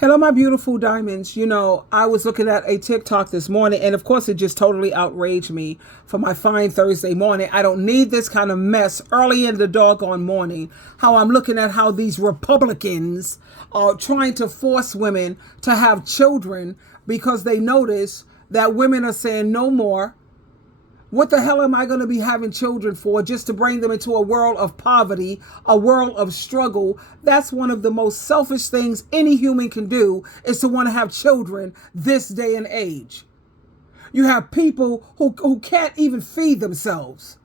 Hello, my beautiful diamonds. I was looking at a TikTok this morning, and of course, it just totally outraged me for my fine Thursday morning. I don't need this kind of mess early in the doggone morning. How I'm looking at how these Republicans are trying to force women to have children because they notice that women are saying no more. What the hell am I going to be having children for, just to bring them into a world of poverty, a world of struggle? That's one of the most selfish things any human can do, is to want to have children this day and age. You have people who can't even feed themselves.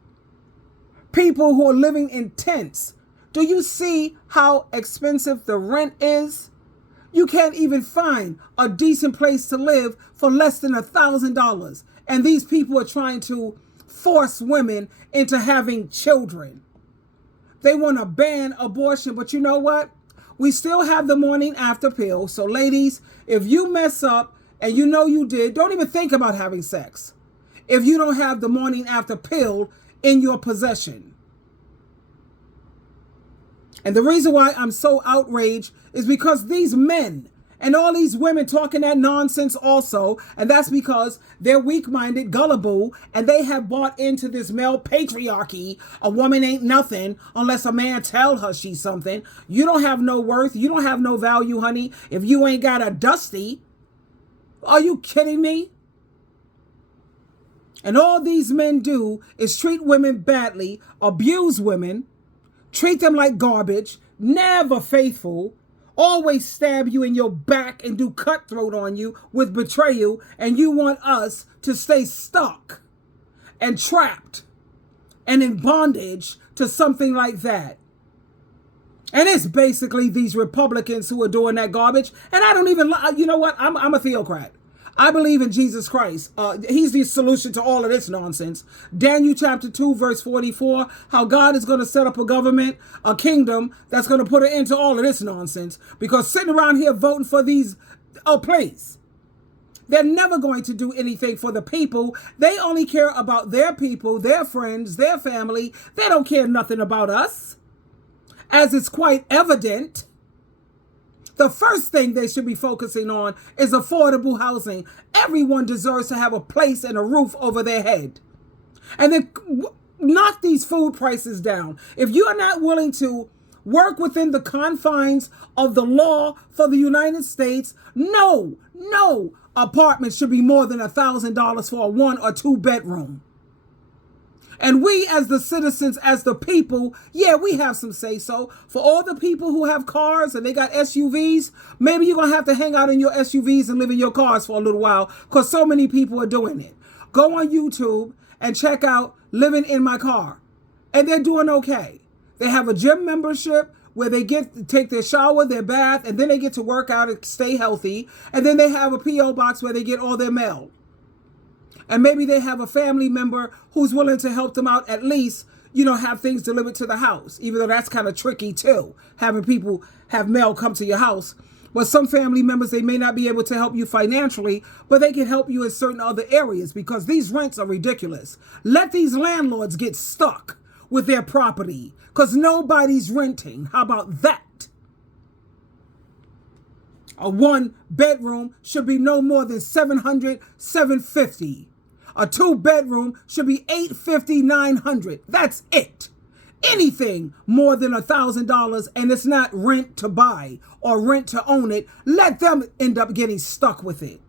People who are living in tents. Do you see how expensive the rent is? You can't even find a decent place to live for less than $1,000. And these people are trying to force women into having children. They want to ban abortion, but you know what? We still have the morning after pill. So ladies, if you mess up and you know you did, don't even think about having sex if you don't have the morning after pill in your possession. And the reason why I'm so outraged is because these men and all these women talking that nonsense also, and that's because they're weak-minded, gullible, and they have bought into this male patriarchy. A woman ain't nothing unless a man tell her she's something. You don't have no worth. You don't have no value, honey, if you ain't got a dusty. Are you kidding me? And all these men do is treat women badly, abuse women, treat them like garbage, never faithful, always stab you in your back and do cutthroat on you with betrayal, and you want us to stay stuck and trapped and in bondage to something like that. And it's basically these Republicans who are doing that garbage. And I don't even, you know what? I'm a theocrat. I believe in Jesus Christ. He's the solution to all of this nonsense. Daniel chapter 2, verse 44, how God is going to set up a government, a kingdom that's going to put an end to all of this nonsense. Because sitting around here voting for these, please. They're never going to do anything for the people. They only care about their people, their friends, their family. They don't care nothing about us, as it's quite evident. The first thing they should be focusing on is affordable housing. Everyone deserves to have a place and a roof over their head. And then knock these food prices down. If you are not willing to work within the confines of the law for the United States, no apartment should be more than $1,000 for a 1 or 2 bedroom. And we as the citizens, as the people, yeah, we have some say-so. For all the people who have cars and they got SUVs, maybe you're going to have to hang out in your SUVs and live in your cars for a little while, because so many people are doing it. Go on YouTube and check out Living in My Car. And they're doing okay. They have a gym membership where they get to take their shower, their bath, and then they get to work out and stay healthy. And then they have a P.O. box where they get all their mail. And maybe they have a family member who's willing to help them out, at least, have things delivered to the house, even though that's kind of tricky too, having people have mail come to your house. But some family members, they may not be able to help you financially, but they can help you in certain other areas, because these rents are ridiculous. Let these landlords get stuck with their property, because nobody's renting. How about that? A 1 bedroom should be no more than $700, $750. A 2 bedroom should be $850, $900. That's it. Anything more than $1,000, and it's not rent to buy or rent to own it, let them end up getting stuck with it.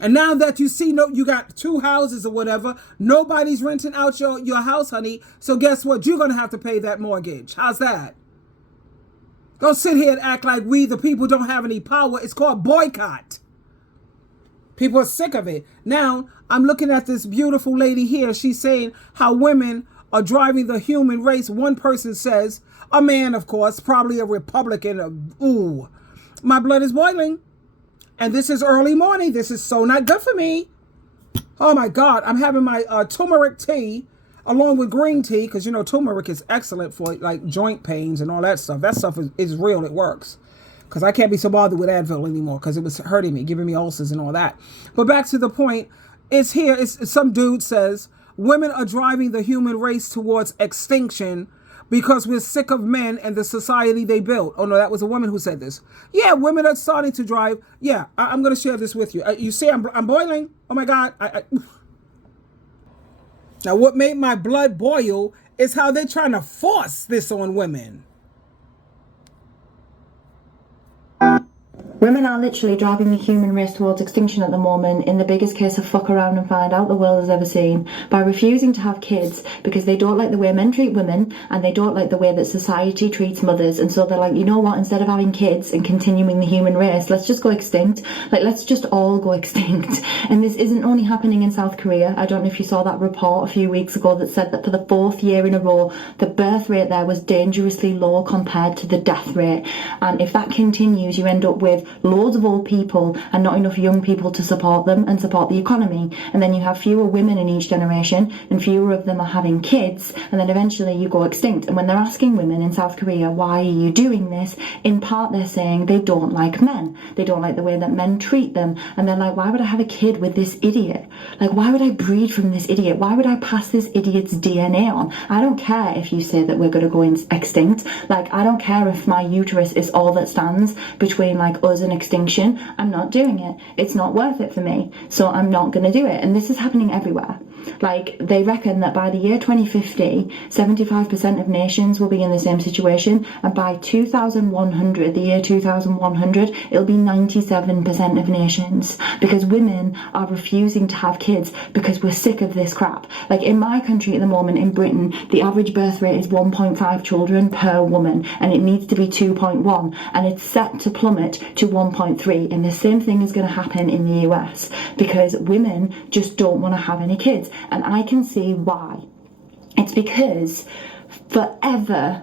And now that you see, you got 2 houses or whatever, nobody's renting out your house, honey. So guess what? You're going to have to pay that mortgage. How's that? Don't sit here and act like we, the people, don't have any power. It's called boycott. People are sick of it. Now, I'm looking at this beautiful lady here. She's saying how women are driving the human race. One person says, a man, of course, probably a Republican. Ooh, my blood is boiling. And this is early morning. This is so not good for me. Oh, my God. I'm having my turmeric tea along with green tea, because, turmeric is excellent for, like, joint pains and all that stuff. That stuff is real. It works. Because I can't be so bothered with Advil anymore, because it was hurting me, giving me ulcers and all that. But back to the point, it's here. Some dude says, women are driving the human race towards extinction because we're sick of men and the society they built. Oh no, that was a woman who said this. Yeah, women are starting to drive. Yeah, I'm going to share this with you. You see, I'm boiling. Oh my God. Now, what made my blood boil is how they're trying to force this on women. Women are literally driving the human race towards extinction at the moment in the biggest case of fuck around and find out the world has ever seen, by refusing to have kids because they don't like the way men treat women and they don't like the way that society treats mothers. And so they're like, you know what, instead of having kids and continuing the human race, let's just go extinct. Like, let's just all go extinct. And this isn't only happening in South Korea. I don't know if you saw that report a few weeks ago that said that for the 4th year in a row, the birth rate there was dangerously low compared to the death rate. And if that continues, you end up with loads of old people and not enough young people to support them and support the economy. And then you have fewer women in each generation and fewer of them are having kids, and then eventually you go extinct. And when they're asking women in South Korea, why are you doing this, in part they're saying they don't like men. They don't like the way that men treat them. And they're like, why would I have a kid with this idiot? Like, why would I breed from this idiot? Why would I pass this idiot's DNA on? I don't care if you say that we're going to go extinct. Like, I don't care if my uterus is all that stands between like us and extinction. I'm not doing it. It's not worth it for me. So I'm not going to do it. And this is happening everywhere. Like, they reckon that by the year 2050, 75% of nations will be in the same situation, and by 2100, the year 2100, it'll be 97% of nations, because women are refusing to have kids because we're sick of this crap. Like, in my country at the moment, in Britain, the average birth rate is 1.5 children per woman, and it needs to be 2.1, and it's set to plummet to 1.3, and the same thing is going to happen in the US, because women just don't want to have any kids. And I can see why. It's because forever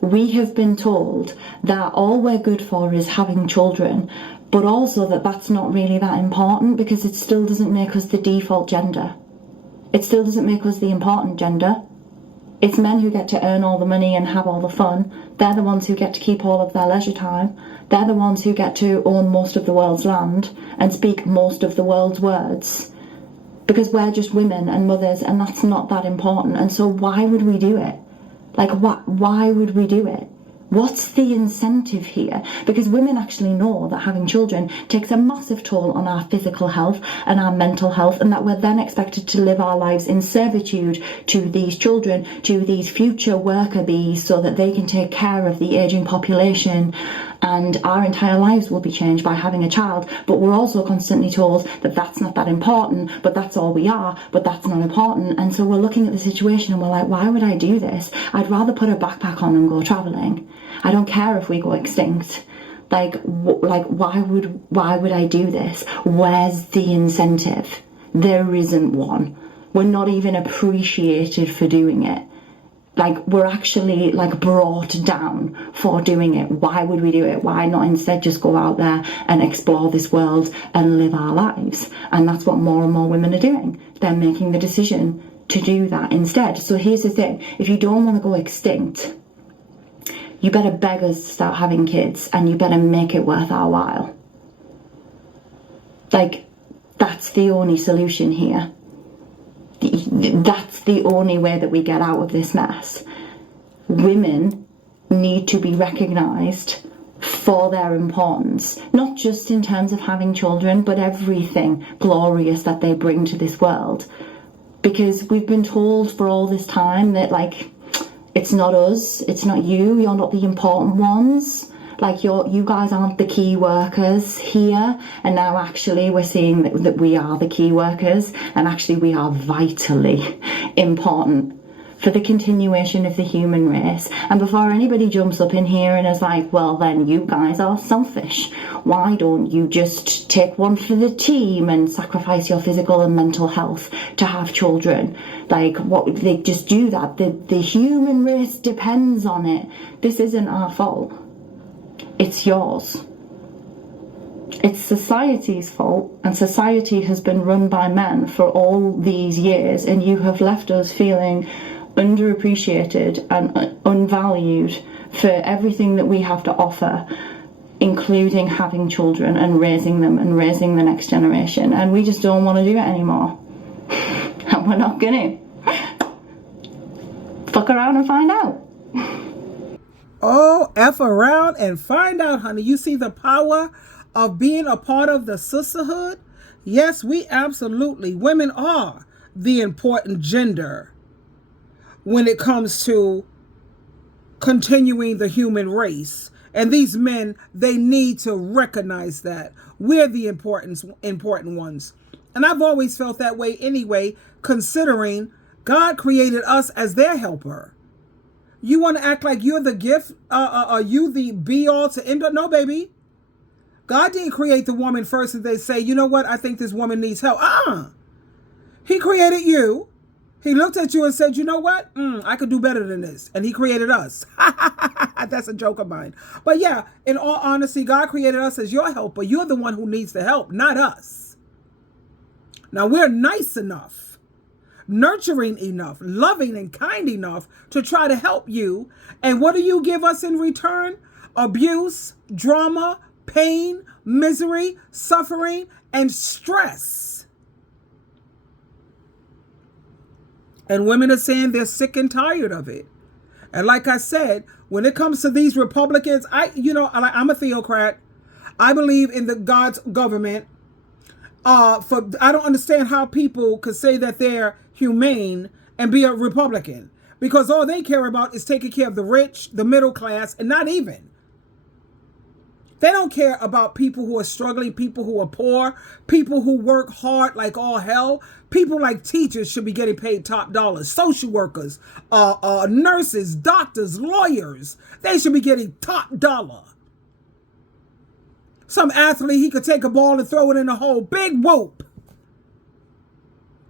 we have been told that all we're good for is having children, but also that that's not really that important, because it still doesn't make us the default gender. It still doesn't make us the important gender. It's men who get to earn all the money and have all the fun. They're the ones who get to keep all of their leisure time. They're the ones who get to own most of the world's land and speak most of the world's words. Because we're just women and mothers, and that's not that important. And so why would we do it? Like, why would we do it? What's the incentive here? Because women actually know that having children takes a massive toll on our physical health and our mental health, and that we're then expected to live our lives in servitude to these children, to these future worker bees, so that they can take care of the aging population. And our entire lives will be changed by having a child. But we're also constantly told that that's not that important, but that's all we are, but that's not important. And so we're looking at the situation and we're like, why would I do this? I'd rather put a backpack on and go travelling. I don't care if we go extinct. Like why would I do this? Where's the incentive? There isn't one. We're not even appreciated for doing it. Like, we're actually like brought down for doing it. Why would we do it? Why not instead just go out there and explore this world and live our lives? And that's what more and more women are doing. They're making the decision to do that instead. So here's the thing. If you don't want to go extinct, you better beg us to start having kids, and you better make it worth our while. Like, that's the only solution here. That's the only way that we get out of this mess. Women need to be recognised for their importance, not just in terms of having children, but everything glorious that they bring to this world. Because we've been told for all this time that, like, it's not us, it's not you, you're not the important ones. Like, you guys aren't the key workers here. And now actually we're seeing that we are the key workers, and actually we are vitally important for the continuation of the human race. And before anybody jumps up in here and is like, well, then you guys are selfish, why don't you just take one for the team and sacrifice your physical and mental health to have children? Like, what, they just do that? The human race depends on it. This isn't our fault. It's yours. It's society's fault, and society has been run by men for all these years, and you have left us feeling underappreciated and unvalued for everything that we have to offer, including having children and raising them and raising the next generation. And we just don't want to do it anymore. And we're not gonna. Fuck around and find out. Oh, F around and find out, honey. You see the power of being a part of the sisterhood? Yes, we absolutely. Women are the important gender when it comes to continuing the human race. And these men, they need to recognize that. We're the important ones. And I've always felt that way anyway, considering God created us as their helper. You want to act like you're the gift? Are you the be all to end all? No, baby. God didn't create the woman first and they say, you know what? I think this woman needs help. He created you. He looked at you and said, you know what? I could do better than this. And he created us. That's a joke of mine. But yeah, in all honesty, God created us as your helper. You're the one who needs the help, not us. Now, we're nice enough, nurturing enough, loving and kind enough to try to help you. And what do you give us in return? Abuse, drama, pain, misery, suffering, and stress. And women are saying they're sick and tired of it. And like I said, when it comes to these Republicans, I'm a theocrat. I believe in the God's government. I don't understand how people could say that they're humane and be a Republican, because all they care about is taking care of the rich, the middle class, and not even. They don't care about people who are struggling, people who are poor, people who work hard like all hell. People like teachers should be getting paid top dollars. Social workers, nurses, doctors, lawyers, they should be getting top dollar. Some athlete, he could take a ball and throw it in a hole. Big whoop.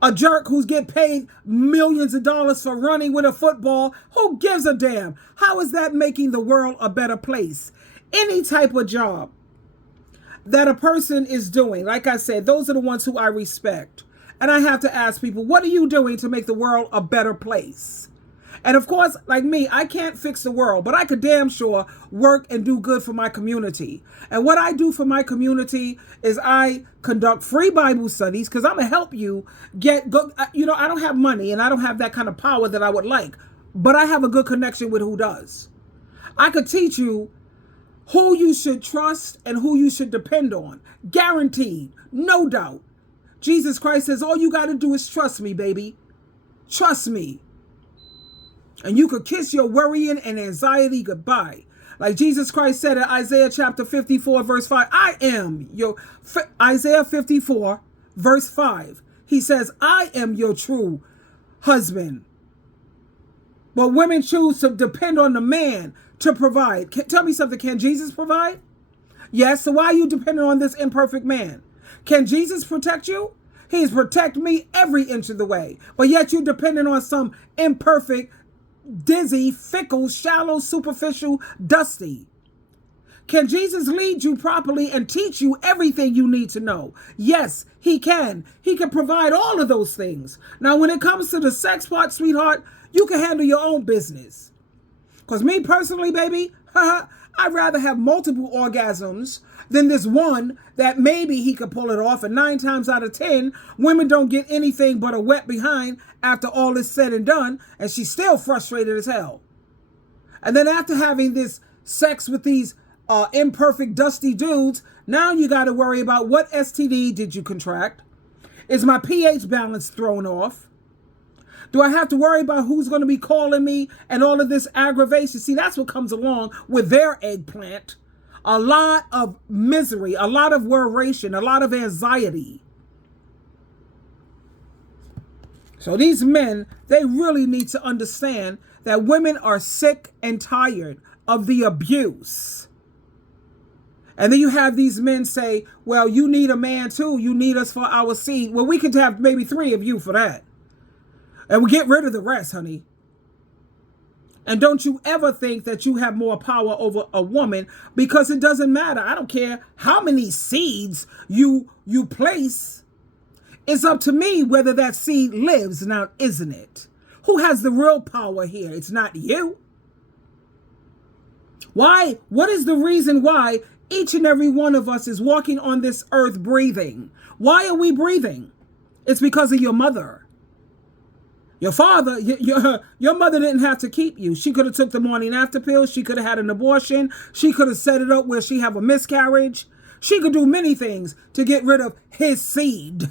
A jerk who's getting paid millions of dollars for running with a football. Who gives a damn? How is that making the world a better place? Any type of job that a person is doing, like I said, those are the ones who I respect. And I have to ask people, what are you doing to make the world a better place? And of course, like me, I can't fix the world, but I could damn sure work and do good for my community. And what I do for my community is I conduct free Bible studies, because I'm going to help you go. I don't have money and I don't have that kind of power that I would like, but I have a good connection with who does. I could teach you who you should trust and who you should depend on. Guaranteed. No doubt. Jesus Christ says, all you got to do is trust me, baby. Trust me. And you could kiss your worrying and anxiety goodbye. Like Jesus Christ said in Isaiah chapter 54, verse 5, I am your, Isaiah 54, verse 5. He says, I am your true husband. But women choose to depend on the man to provide. Tell me something. Can Jesus provide? Yes. So why are you depending on this imperfect man? Can Jesus protect you? He's protect me every inch of the way. But yet you're depending on some imperfect, dizzy, fickle, shallow, superficial, dusty. Can Jesus lead you properly and teach you everything you need to know? Yes, he can. He can provide all of those things. Now, when it comes to the sex part, sweetheart, you can handle your own business. Because me personally, baby, I'd rather have multiple orgasms than this one that maybe he could pull it off. And 9 times out of 10, women don't get anything but a wet behind after all is said and done. And she's still frustrated as hell. And then after having this sex with these imperfect, dusty dudes, now you got to worry about what STD did you contract? Is my pH balance thrown off? Do I have to worry about who's going to be calling me and all of this aggravation? See, that's what comes along with their eggplant. A lot of misery, a lot of worration, a lot of anxiety. So these men, they really need to understand that women are sick and tired of the abuse. And then you have these men say, well, you need a man too. You need us for our seed. Well, we could have maybe 3 of you for that. And we get rid of the rest, honey. And don't you ever think that you have more power over a woman, because it doesn't matter. I don't care how many seeds you place. It's up to me whether that seed lives now, isn't it? Who has the real power here? It's not you. Why? What is the reason why each and every one of us is walking on this earth breathing? Why are we breathing? It's because of your mother. Your father, your mother didn't have to keep you. She could have took the morning after pill. She could have had an abortion. She could have set it up where she have a miscarriage. She could do many things to get rid of his seed.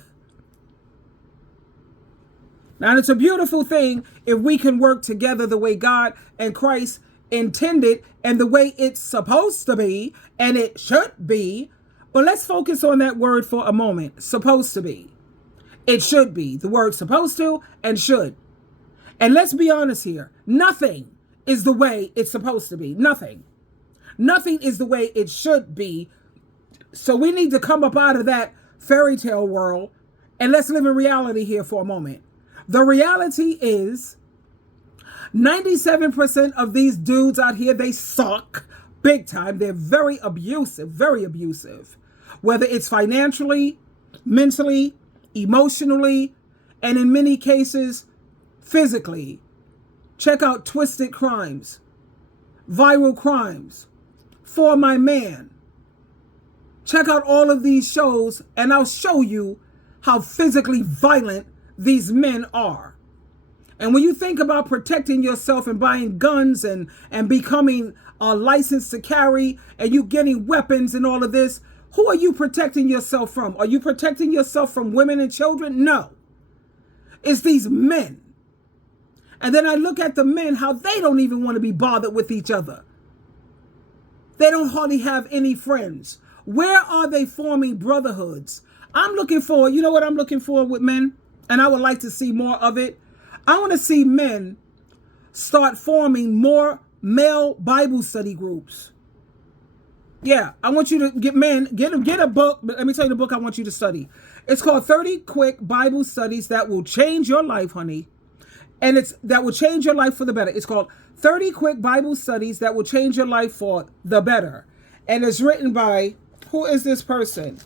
Now, it's a beautiful thing if we can work together the way God and Christ intended and the way it's supposed to be and it should be. But let's focus on that word for a moment. Supposed to be. It should be. The word supposed to and should. And let's be honest here. Nothing is the way it's supposed to be. Nothing. Nothing is the way it should be. So we need to come up out of that fairy tale world and let's live in reality here for a moment. The reality is 97% of these dudes out here, they suck big time. They're very abusive, very abusive. Whether it's financially, mentally, emotionally, and in many cases, physically. Check out Twisted Crimes, Viral Crimes, For My Man. Check out all of these shows and I'll show you how physically violent these men are. And when you think about protecting yourself and buying guns and becoming licensed to carry and you getting weapons and all of this, who are you protecting yourself from? Are you protecting yourself from women and children? No. It's these men. And then I look at the men, how they don't even want to be bothered with each other. They don't hardly have any friends. Where are they forming brotherhoods? I'm looking for, you know what I'm looking for with men? And I would like to see more of it. I want to see men start forming more male Bible study groups. Yeah, I want you to get a book. Let me tell you the book I want you to study. It's called 30 Quick Bible Studies That Will Change Your Life, honey. And that will change your life for the better. It's called 30 Quick Bible Studies That Will Change Your Life for the Better. And it's written by, who is this person?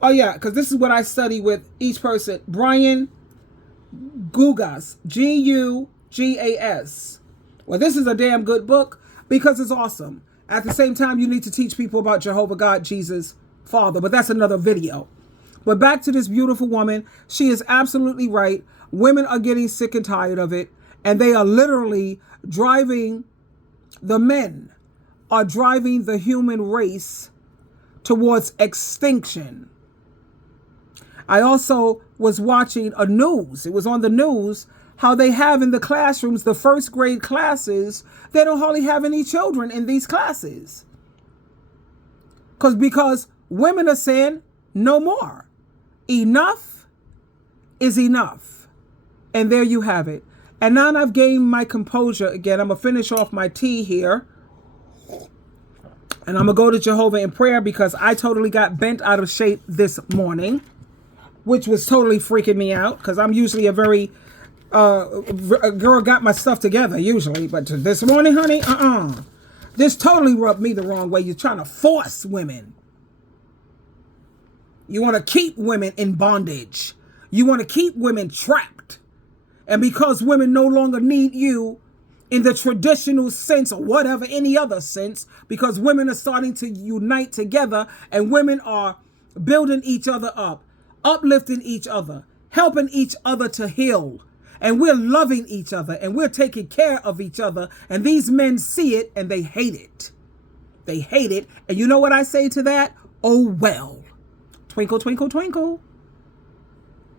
Oh yeah, because this is what I study with each person. Brian Gugas, Gugas. Well, this is a damn good book because it's awesome. At the same time, you need to teach people about Jehovah God, Jesus, Father. But that's another video. But back to this beautiful woman. She is absolutely right. Women are getting sick and tired of it. And they are literally driving, the men are driving the human race towards extinction. I also was watching a news. It was on the news how they have in the classrooms, the first grade classes, they don't hardly have any children in these classes. Because women are saying no more. Enough is enough. And there you have it. And now I've gained my composure again. I'm going to finish off my tea here. And I'm going to go to Jehovah in prayer because I totally got bent out of shape this morning, which was totally freaking me out because I'm usually a very a girl got my stuff together usually. But this morning, honey, this totally rubbed me the wrong way. You're trying to force women. You want to keep women in bondage. You want to keep women trapped. And because women no longer need you in the traditional sense or whatever, any other sense, because women are starting to unite together and women are building each other up, uplifting each other, helping each other to heal. And we're loving each other and we're taking care of each other. And these men see it and they hate it. They hate it. And you know what I say to that? Oh, well. Twinkle, twinkle, twinkle.